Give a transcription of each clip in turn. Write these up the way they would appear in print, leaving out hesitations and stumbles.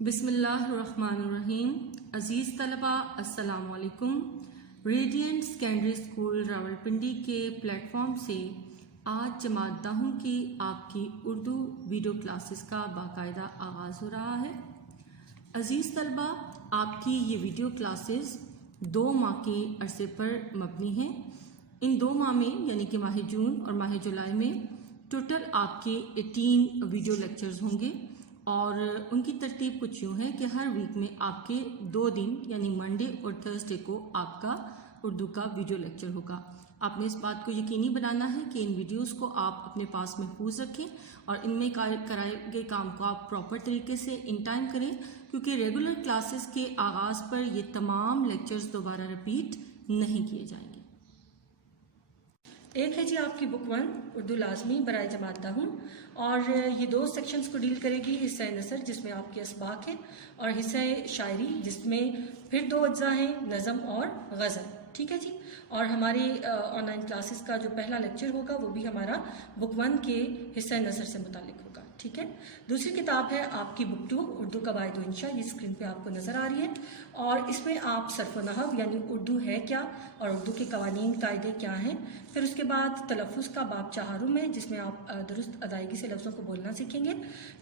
بسم اللہ الرحمن الرحیم. عزیز طلبہ السلام علیکم. ریڈینٹ سیکنڈری اسکول راولپنڈی کے پلیٹ فارم سے آج جماعت دہم کی آپ کی اردو ویڈیو کلاسز کا باقاعدہ آغاز ہو رہا ہے. عزیز طلبہ، آپ کی یہ ویڈیو کلاسز 2 ماہ کے عرصے پر مبنی ہیں. ان 2 ماہ میں یعنی کہ ماہ جون اور ماہ جولائی میں ٹوٹل آپ کے 18 ویڈیو لیکچرز ہوں گے اور ان کی ترتیب کچھ یوں ہے کہ ہر ویک میں آپ کے 2 دن یعنی منڈے اور تھرسڈے کو آپ کا اردو کا ویڈیو لیکچر ہوگا. آپ نے اس بات کو یقینی بنانا ہے کہ ان ویڈیوز کو آپ اپنے پاس محفوظ رکھیں اور ان میں کرائے گئے کام کو آپ پراپر طریقے سے ان ٹائم کریں، کیونکہ ریگولر کلاسز کے آغاز پر یہ تمام لیکچرز دوبارہ رپیٹ نہیں کیے جائیں گے. ایک ہے جی آپ کی بک 1 اردو لازمی برائے جماعت دہم، اور یہ 2 سیکشنز کو ڈیل کرے گی. حصہ نثر جس میں آپ کے اسباق ہیں، اور حصہ شاعری جس میں پھر 2 اجزاء ہیں، نظم اور غزل. ٹھیک ہے جی. اور ہماری آن لائن کلاسز کا جو پہلا لیکچر ہوگا وہ بھی ہمارا بک 1 کے حصہ نثر سے متعلق ہوگا. ٹھیک ہے. دوسری کتاب ہے آپ کی بک 2 اردو قواعد و انشاء. یہ اسکرین پہ آپ کو نظر آ رہی ہے، اور اس میں آپ صرف و نحو یعنی اردو ہے کیا اور اردو کے قوانین قاعدے کیا ہیں. پھر اس کے بعد تلفظ کا باب 4 میں جس میں آپ درست ادائیگی سے لفظوں کو بولنا سیکھیں گے.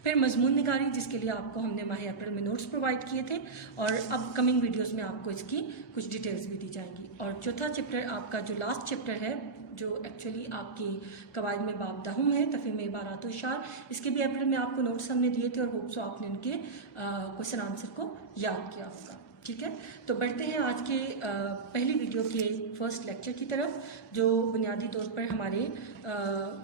پھر مضمون نگاری جس کے لیے آپ کو ہم نے ماہ اپریل میں نوٹس پرووائڈ کیے تھے، اور اب کمنگ ویڈیوز میں آپ کو اس کی کچھ ڈیٹیلز بھی دی جائیں گی. اور چوتھا چیپٹر آپ کا جو لاسٹ چیپٹر ہے، جو ایکچولی آپ کی قواعد میں باب دہم ہے، تفہیم عبارات و اشعار، اس کے بھی اپریل میں آپ کو نوٹس ہم نے دیے تھے، اور ہوپ سو آپ نے ان کے کوشچن آنسر کو یاد کیا ہوگا. ٹھیک ہے. تو بڑھتے ہیں آج کے پہلی ویڈیو کے فرسٹ لیکچر کی طرف، جو بنیادی طور پر ہمارے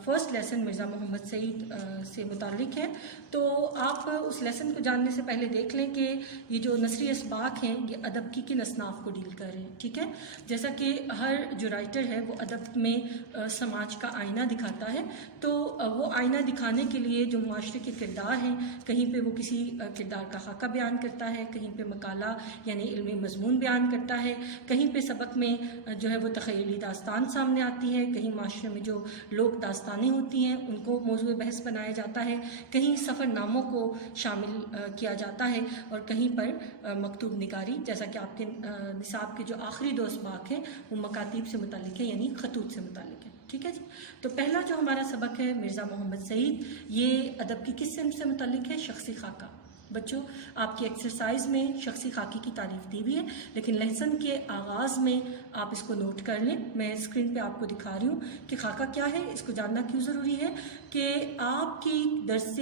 فرسٹ لیسن مرزا محمد سعید سے متعلق ہے. تو آپ اس لیسن کو جاننے سے پہلے دیکھ لیں کہ یہ جو نثری اسباق ہیں یہ ادب کی کن اصناف کو ڈیل کر رہے ہیں. ٹھیک ہے. جیسا کہ ہر جو رائٹر ہے وہ ادب میں سماج کا آئینہ دکھاتا ہے، تو وہ آئینہ دکھانے کے لیے جو معاشرے کے کردار ہیں، کہیں پہ وہ کسی کردار کا خاکہ بیان کرتا ہے، کہیں پہ مقالہ یعنی علمی مضمون بیان کرتا ہے، کہیں پہ سبق میں جو ہے وہ تخیلی داستان سامنے آتی ہے، کہیں معاشرے میں جو لوک داستانیں ہوتی ہیں ان کو موضوع بحث بنایا جاتا ہے، کہیں سفر ناموں کو شامل کیا جاتا ہے، اور کہیں پر مکتوب نگاری، جیسا کہ آپ کے نصاب کے جو آخری 2 اسباق ہیں وہ مکاتیب سے متعلق ہے یعنی خطوط سے متعلق ہے. ٹھیک ہے جی. تو پہلا جو ہمارا سبق ہے مرزا محمد سعید، یہ ادب کی کس صنف سے متعلق ہے؟ شخصی خاکہ. بچوں، آپ کی ایکسرسائز میں شخصی خاکے کی تعریف دی ہوئی ہے، لیکن لیسن کے آغاز میں آپ اس کو نوٹ کر لیں. میں اسکرین پہ آپ کو دکھا رہی ہوں کہ خاکہ کیا ہے. اس کو جاننا کیوں ضروری ہے کہ آپ کی درس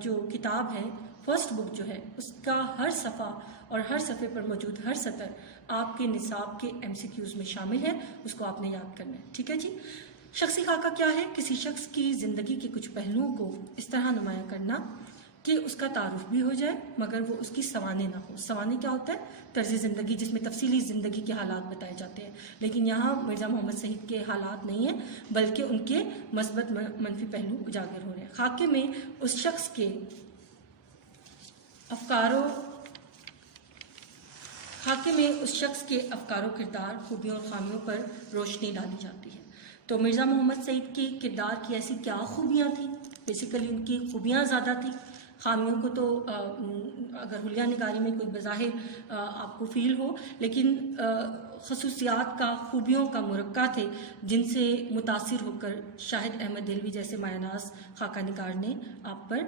جو کتاب ہے، فرسٹ بک جو ہے، اس کا ہر صفحہ اور ہر صفحے پر موجود ہر سطر آپ کے نصاب کے MCQs میں شامل ہے. اس کو آپ نے یاد کرنا ہے. ٹھیک ہے جی. شخصی خاکہ کیا ہے؟ کسی شخص کی زندگی کے کچھ پہلوؤں کو اس طرح نمایاں کرنا کہ اس کا تعارف بھی ہو جائے مگر وہ اس کی سوانح نہ ہو. سوانح کیا ہوتا ہے؟ طرز زندگی، جس میں تفصیلی زندگی کے حالات بتائے جاتے ہیں. لیکن یہاں مرزا محمد سعید کے حالات نہیں ہیں، بلکہ ان کے مثبت منفی پہلو اجاگر ہو رہے ہیں. خاکے میں اس شخص کے افکار و کردار، خوبیوں اور خامیوں پر روشنی ڈالی جاتی ہے. تو مرزا محمد سعید کے کردار کی ایسی کیا خوبیاں تھیں؟ بیسیکلی ان کی خوبیاں زیادہ تھیں. خامیوں کو تو اگر حلیہ نگاری میں کوئی بظاہر آپ کو فیل ہو، لیکن خصوصیات کا، خوبیوں کا مرکہ تھے، جن سے متاثر ہو کر شاہد احمد دہلوی جیسے مایہ ناز خاکہ نگار نے آپ پر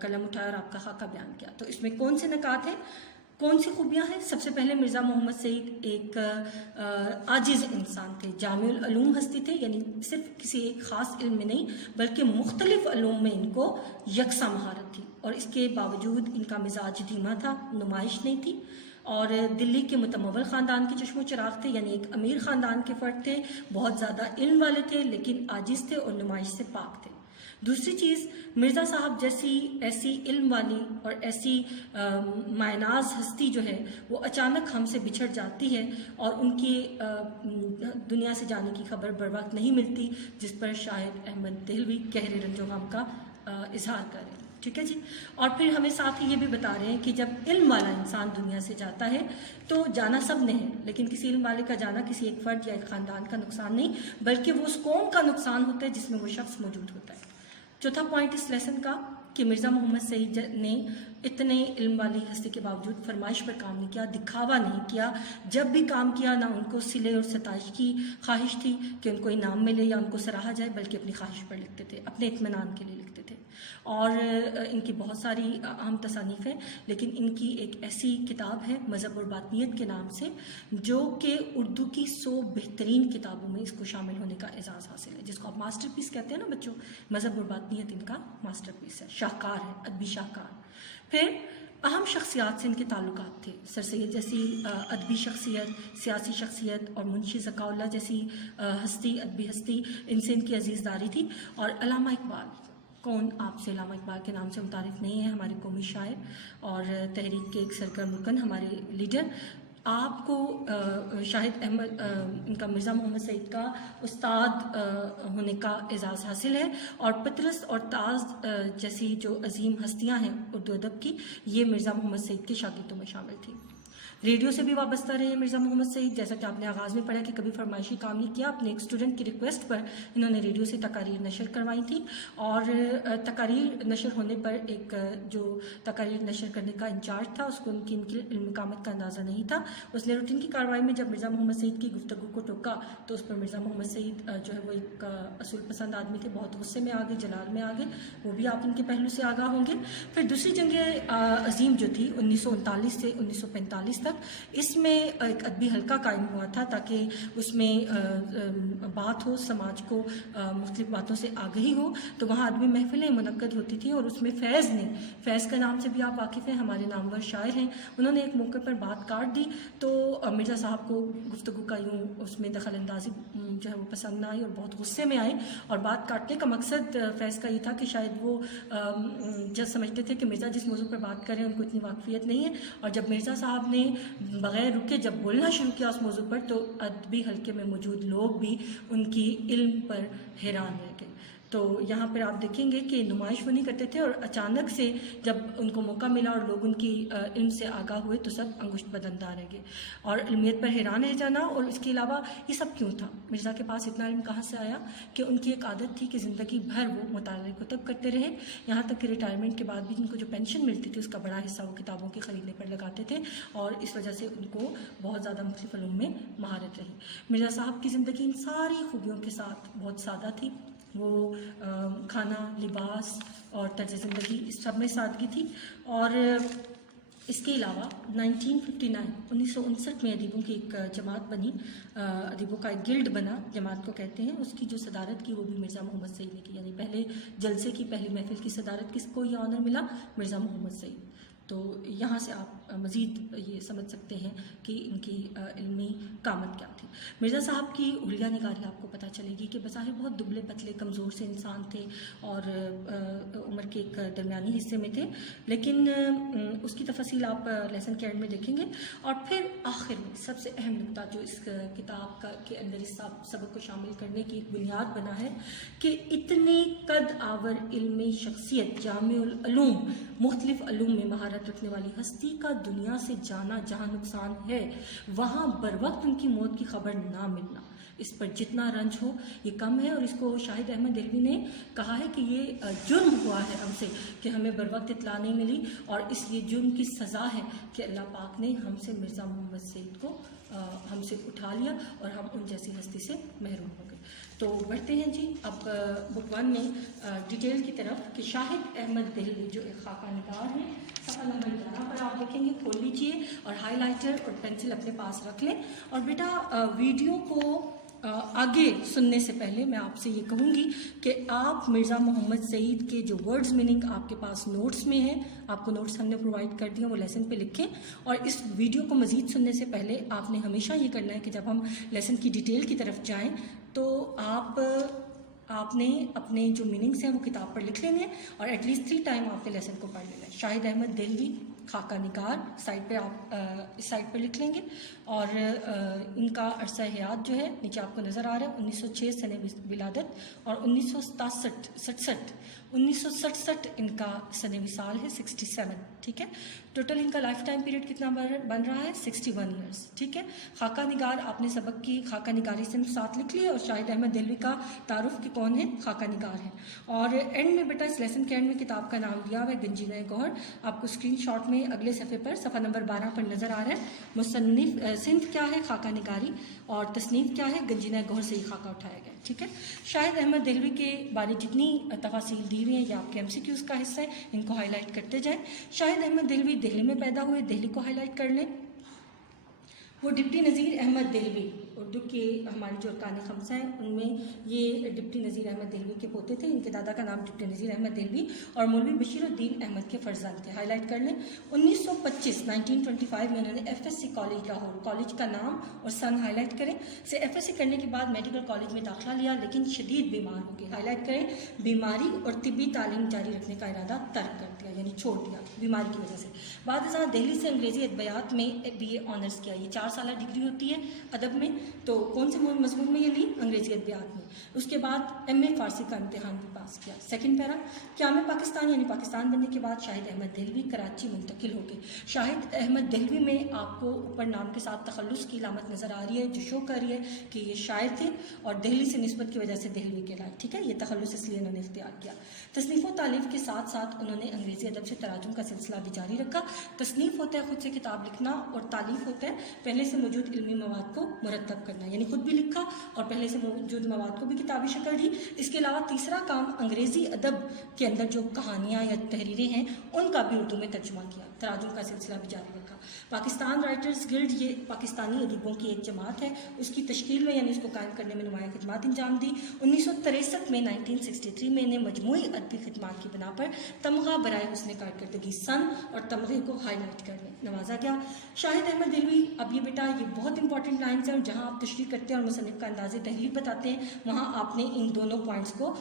قلم اٹھایا اور آپ کا خاکہ بیان کیا. تو اس میں کون سے نکات ہیں، کون سی خوبیاں ہیں؟ سب سے پہلے مرزا محمد سعید ایک عاجز انسان تھے، جامع العلوم ہستی تھے، یعنی صرف کسی ایک خاص علم میں نہیں بلکہ مختلف علوم میں ان کو یکساں مہارت تھی، اور اس کے باوجود ان کا مزاج دھیما تھا، نمائش نہیں تھی. اور دلی کے متمول خاندان کے چشم و چراغ تھے، یعنی ایک امیر خاندان کے فرد تھے، بہت زیادہ علم والے تھے لیکن عاجز تھے اور نمائش سے پاک تھے. دوسری چیز، مرزا صاحب جیسی ایسی علم والی اور ایسی مایہ ناز ہستی جو ہے وہ اچانک ہم سے بچھڑ جاتی ہے اور ان کی دنیا سے جانے کی خبر بر وقت نہیں ملتی، جس پر شاہد احمد دہلوی گہرے رنج و غم کا اظہار کر رہے ہیں. ٹھیک ہے جی. اور پھر ہمیں ساتھ ہی یہ بھی بتا رہے ہیں کہ جب علم والا انسان دنیا سے جاتا ہے تو جانا سب نے ہے، لیکن کسی علم والے کا جانا کسی ایک فرد یا ایک خاندان کا نقصان نہیں، بلکہ وہ اس قوم کا نقصان ہوتا ہے جس میں وہ شخص موجود ہوتا ہے. چوتھا پوائنٹ اس لیسن کا کہ مرزا محمد سعید نے اتنے علم والی ہستی کے باوجود فرمائش پر کام نہیں کیا، دکھاوا نہیں کیا. جب بھی کام کیا نہ ان کو صلے اور ستائش کی خواہش تھی کہ ان کو انعام ملے یا ان کو سراہا جائے، بلکہ اپنی خواہش پر لکھتے تھے، اپنے اطمینان کے لیے لکھتے تھے. اور ان کی بہت ساری اہم تصانیف ہیں، لیکن ان کی ایک ایسی کتاب ہے مذہب اور باطنیت کے نام سے، جو کہ اردو کی 100 بہترین کتابوں میں اس کو شامل ہونے کا اعزاز حاصل ہے، جس کو آپ ماسٹر پیس کہتے ہیں نا بچوں. مذہب اور باطنیت ان کا ماسٹر پیس ہے، شاہکار ہے، ادبی شاہکار. پھر اہم شخصیات سے ان کے تعلقات تھے. سر سید جیسی ادبی شخصیت، سیاسی شخصیت اور منشی ذکاء اللہ جیسی ہستی، ادبی ہستی، ان سے ان کی عزیز داری تھی. اور علامہ اقبال، کون آپ سے علامہ اقبال کے نام سے متعارف نہیں ہے؟ ہمارے قومی شاعر اور تحریک کے ایک سرگرم رکن، ہمارے لیڈر. آپ کو شاہد احمد ان کا مرزا محمد سعید کا استاد ہونے کا اعزاز حاصل ہے. اور پطرس اور تاز جیسی جو عظیم ہستیاں ہیں اردو ادب کی، یہ مرزا محمد سعید کے شاگردوں میں شامل تھی. ریڈیو سے بھی وابستہ رہے ہیں مرزا محمد سعید. جیسا کہ آپ نے آغاز میں پڑھا کہ کبھی فرمائشی کام نہیں کیا، اپنے ایک اسٹوڈنٹ کی ریکویسٹ پر انہوں نے ریڈیو سے تقاریر نشر کروائی تھی. اور تقاریر نشر ہونے پر ایک جو تقاریر نشر کرنے کا انچارج تھا، اس کو ان کی علم کامت کا اندازہ نہیں تھا. اس نے روٹین کی کارروائی میں جب مرزا محمد سعید کی گفتگو کو ٹوکا تو اس پر مرزا محمد سعید جو ہے وہ ایک اصول پسند آدمی تھے، بہت غصے میں آ گئے، جلال میں آ گئے. وہ بھی آپ ان کے پہلو سے آگاہ ہوں گے. پھر دوسری جنگ عظیم جو تھی 1939 سے 1945 تک، اس میں ایک ادبی حلقہ قائم ہوا تھا تاکہ اس میں بات ہو، سماج کو مختلف باتوں سے آگہی ہو. تو وہاں ادبی محفلیں منعقد ہوتی تھیں، اور اس میں فیض کا نام سے بھی آپ واقف ہیں، ہمارے نامور شاعر ہیں. انہوں نے ایک موقع پر بات کاٹ دی تو مرزا صاحب کو گفتگو کا یوں اس میں دخل اندازی جو ہے وہ پسند نہ آئی اور بہت غصے میں آئے. اور بات کاٹنے کا مقصد فیض کا یہ تھا کہ شاید وہ جب سمجھتے تھے کہ مرزا جس موضوع پر بات کر رہے ہیں ان کو اتنی واقفیت نہیں ہے، اور جب مرزا صاحب نے بغیر رکے جب بولنا شروع کیا اس موضوع پر تو ادبی حلقے میں موجود لوگ بھی ان کی علم پر حیران رہ گئے. تو یہاں پر آپ دیکھیں گے کہ نمائش وہ نہیں کرتے تھے، اور اچانک سے جب ان کو موقع ملا اور لوگ ان کی علم سے آگاہ ہوئے تو سب انگشت بدندار رہ گئے اور علمیت پر حیران رہ جانا. اور اس کے علاوہ یہ سب کیوں تھا؟ مرزا کے پاس اتنا علم کہاں سے آیا؟ کہ ان کی ایک عادت تھی کہ زندگی بھر وہ مطالعہ کتب کرتے رہے، یہاں تک کہ ریٹائرمنٹ کے بعد بھی ان کو جو پینشن ملتی تھی اس کا بڑا حصہ وہ کتابوں کے خریدنے پر لگاتے تھے، اور اس وجہ سے ان کو بہت زیادہ مختلف علوم میں مہارت رہی. مرزا صاحب کی زندگی ان ساری خوبیوں کے ساتھ بہت سادہ تھی. وہ کھانا، لباس اور طرز زندگی اس سب میں سادگی تھی. اور اس کے علاوہ 1959 میں ادیبوں کی ایک جماعت بنی، ادیبوں کا ایک گلڈ بنا، جماعت کو کہتے ہیں. اس کی جو صدارت کی وہ بھی مرزا محمد سعید نے کی، یعنی پہلے جلسے کی، پہلی محفل کی صدارت کس کو یہ آنر ملا؟ مرزا محمد سعید. تو یہاں سے آپ مزید یہ سمجھ سکتے ہیں کہ ان کی علمی کامت کیا تھی. مرزا صاحب کی حلیہ نگاری آپ کو پتہ چلے گی کہ بظاہر بہت دبلے پتلے کمزور سے انسان تھے اور عمر کے ایک درمیانی حصے میں تھے، لیکن اس کی تفصیل آپ لیسن کے اینڈ میں دیکھیں گے. اور پھر آخر میں سب سے اہم نقطہ جو اس کتاب کے اندر اس سبق کو شامل کرنے کی ایک بنیاد بنا ہے کہ اتنی قد آور علمی شخصیت، جامع العلوم، مختلف علوم میں مہارت رکھنے والی ہستی کا دنیا سے جانا جہاں نقصان ہے، وہاں بر وقت ان کی موت کی خبر نہ ملنا، اس پر جتنا رنج ہو یہ کم ہے. اور اس کو شاہد احمد دہلوی نے کہا ہے کہ یہ جرم ہوا ہے ہم سے کہ ہمیں بر وقت اطلاع نہیں ملی، اور اس لیے جرم کی سزا ہے کہ اللہ پاک نے ہم سے مرزا محمد سعید کو ہم سے اٹھا لیا اور ہم ان جیسی ہستی سے محروم ہو گئے. تو بڑھتے ہیں جی اب بک 1 میں ڈیٹیل کی طرف کہ شاہد احمد دہلوی جو ایک خاکہ نگار ہیں، صفحہ نمبر 11 پر آپ دیکھیں گے، کھول لیجیے اور ہائی لائٹر اور پینسل اپنے پاس رکھ لیں. اور بیٹا ویڈیو کو آگے سننے سے پہلے میں آپ سے یہ کہوں گی کہ آپ مرزا محمد سعید کے جو ورڈز میننگ آپ کے پاس نوٹس میں ہیں، آپ کو نوٹس ہم نے پرووائڈ کر دیا، وہ لیسن پہ لکھیں. اور اس ویڈیو کو مزید سننے سے پہلے آپ نے ہمیشہ یہ کرنا ہے کہ جب ہم لیسن کی ڈیٹیل کی طرف جائیں تو آپ نے اپنے جو میننگس ہیں وہ کتاب پر لکھ لینے ہیں، اور ایٹ لیسٹ 3 ٹائم آپ نے لیسن کو پڑھ لینا ہے. شاہد احمد دہلوی خاکہ نگار سائٹ پہ آپ اس سائٹ پر لکھ لیں گے. اور ان کا عرصہ حیات جو ہے نیچے آپ کو نظر آ رہا ہے، 1906 سنِ ولادت اور 1967 1967 ان کا سن وصال ہے 67. ٹھیک ہے. ٹوٹل ان کا لائف ٹائم پیریڈ کتنا بن رہا ہے 61 ایئرس. ٹھیک ہے. خاکہ نگار آپ نے سبق کی خاکہ نگاری سے ساتھ لکھ لی. اور شاہد احمد دہلوی کا تعارف کہ کون ہے, خاکہ نگار ہے. اور اینڈ میں بیٹا اس لیسن کے اینڈ میں کتاب کا نام دیا ہوا ہے گنجینہ گوہر. آپ کو اسکرین شاٹ میں اگلے صفحے پر صفحہ نمبر 12 پر نظر آ رہا ہے. مصنف صنف کیا ہے, خاکہ نگاری, اور تصنیف کیا ہے, گنجینہ گوہر سے ہی خاکہ اٹھایا گیا. ٹھیک ہے. شاہد احمد دہلوی کے بارے جتنی تفاصیل دی ہوئی ہیں یہ آپ کے MCQs کا حصہ ہے, ان کو ہائی لائٹ کرتے جائیں. شاہد احمد دہلوی دہلی میں پیدا ہوئے, دہلی کو ہائی لائٹ کر لیں. وہ ڈپٹی نذیر احمد دہلوی, اردو کے ہمارے جو ارکان خمسہ ہیں ان میں یہ ڈپٹی نذیر احمد دہلوی کے پوتے تھے. ان کے دادا کا نام ڈپٹی نذیر احمد دہلوی اور مولوی بشیر الدین احمد کے فرزند تھے. ہائی لائٹ کر لیں. 1925 میں انہوں نے FSC کالج لاہور, کالج کا نام اور سن ہائی لائٹ کریں, سے FSC کرنے کے بعد میڈیکل کالج میں داخلہ لیا لیکن شدید بیمار ہو گئے. ہائی لائٹ کریں. بیماری اور طبی تعلیم جاری رکھنے کا ارادہ ترک کر دیا, یعنی چھوڑ دیا بیماری کی وجہ سے. بعد ازاں دہلی سے انگریزی ادبیات میں BA آنرس کیا. یہ 4 سالہ ڈگری ہوتی ہے ادب میں, تو کون سے مضمون میں یہ لی, انگریزی ادبیات میں. اس کے بعد MA فارسی کا امتحان بھی پاس کیا. سیکنڈ پیرا, قیام پاکستان یعنی پاکستان بننے کے بعد شاہد احمد دہلوی کراچی منتقل ہو گئے. شاہد احمد دہلوی میں آپ کو اوپر نام کے ساتھ تخلص کی علامت نظر آ رہی ہے جو شو کر رہی ہے کہ یہ شاعر تھے اور دہلی سے نسبت کی وجہ سے دہلوی کے لائق. ٹھیک ہے. یہ تخلص اس لیے انہوں نے اختیار کیا. تصنیف و تالیف کے ساتھ ساتھ انہوں نے انگریزی ادب سے تراجم کا سلسلہ بھی جاری رکھا. تصنیف ہوتا ہے خود سے کتاب لکھنا, اور تالیف ہوتا ہے پہلے سے موجود علمی مواد کو مرتب کرنا, یعنی خود بھی لکھا اور پہلے سے موجود مواد کو بھی کتابی شکل دی. اس کے علاوہ تیسرا کام انگریزی ادب کے اندر جو کہانیاں یا تحریریں ہیں ان کا بھی اردو میں ترجمہ کیا, تراجم کا سلسلہ بھی جاری رکھا. پاکستان رائٹرز گلڈ یہ پاکستانی ادیبوں کی ایک جماعت ہے, اس کی تشکیل میں یعنی اس کو قائم کرنے میں نمایاں خدمات انجام دی. 1963 میں 1963 میں انہیں مجموعی ادبی خدمات کی بنا پر تمغہ برائے حسن کارکردگی سن اور تمغے کو ہائی لائٹ کرنے نوازا گیا. شاہد احمد دہلوی, اب یہ بیٹا یہ بہت امپورٹنٹ لائنس ہیں, اور جہاں آپ تشریح کرتے ہیں اور مصنف کا انداز تحریر بتاتے ہیں وہاں آپ نے ان دونوں پوائنٹس کو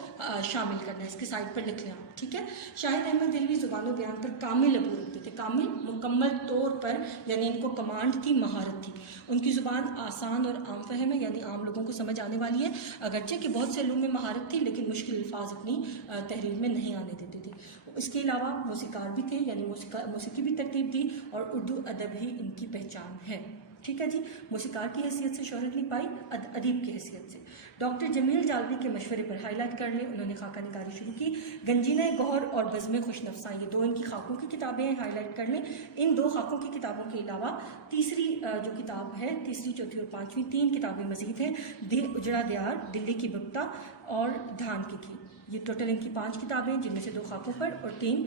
شامل کرنا ہے. اس کے سائڈ پر لکھ لیں آپ. ٹھیک ہے. شاہد احمد دہلوی زبان و بیان پر کامل عبور رکھتے تھے, کامل مکمل طور پر, یعنی ان کو کمانڈ تھی, مہارت تھی. ان کی زبان آسان اور عام فہم ہے, یعنی عام لوگوں کو سمجھ آنے والی ہے, اگرچہ کہ بہت سے علوم میں مہارت تھی لیکن مشکل الفاظ اپنی تحریر میں نہیں آنے دیتے تھے. اس کے علاوہ موسیقار بھی تھے, یعنی موسیقی بھی ترتیب دی, اور اردو ادب ہی ان کی پہچان ہے. ٹھیک ہے جی. موسیقار کی حیثیت سے شہرت نہیں پائی, ادیب کی حیثیت سے. ڈاکٹر جمیل جالوی کے مشورے پر ہائی لائٹ کر لیں, انہوں نے خاکہ نگاری شروع کی. گنجینہ گوہر اور بزم خوش نفساں یہ 2 ان کی خاکوں کی کتابیں ہیں, ہائی لائٹ کر لیں. ان 2 خاکوں کی کتابوں کے علاوہ تیسری جو کتاب ہے, تیسری, چوتھی اور پانچویں 3 کتابیں مزید ہیں. اجڑا دیار, دلی کی بپتا اور دھان کی. یہ ٹوٹل ان کی 5 کتابیں, جن میں سے 2 خاکوں پر اور 3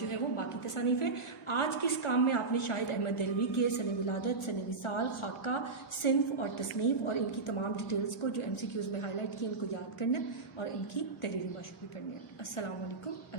جو ہے وہ باقی تصانیف ہیں. آج کے اس کام میں آپ نے شاہد احمد دہلوی کے سن ولادت, سن وصال, خاکہ, صنف اور تصنیف اور ان کی تمام ڈیٹیلز کو جو MCQs میں ہائی لائٹ کی ان کو یاد کرنا ہے اور ان کی تحریری مشق بھی کرنی ہے. السلام علیکم.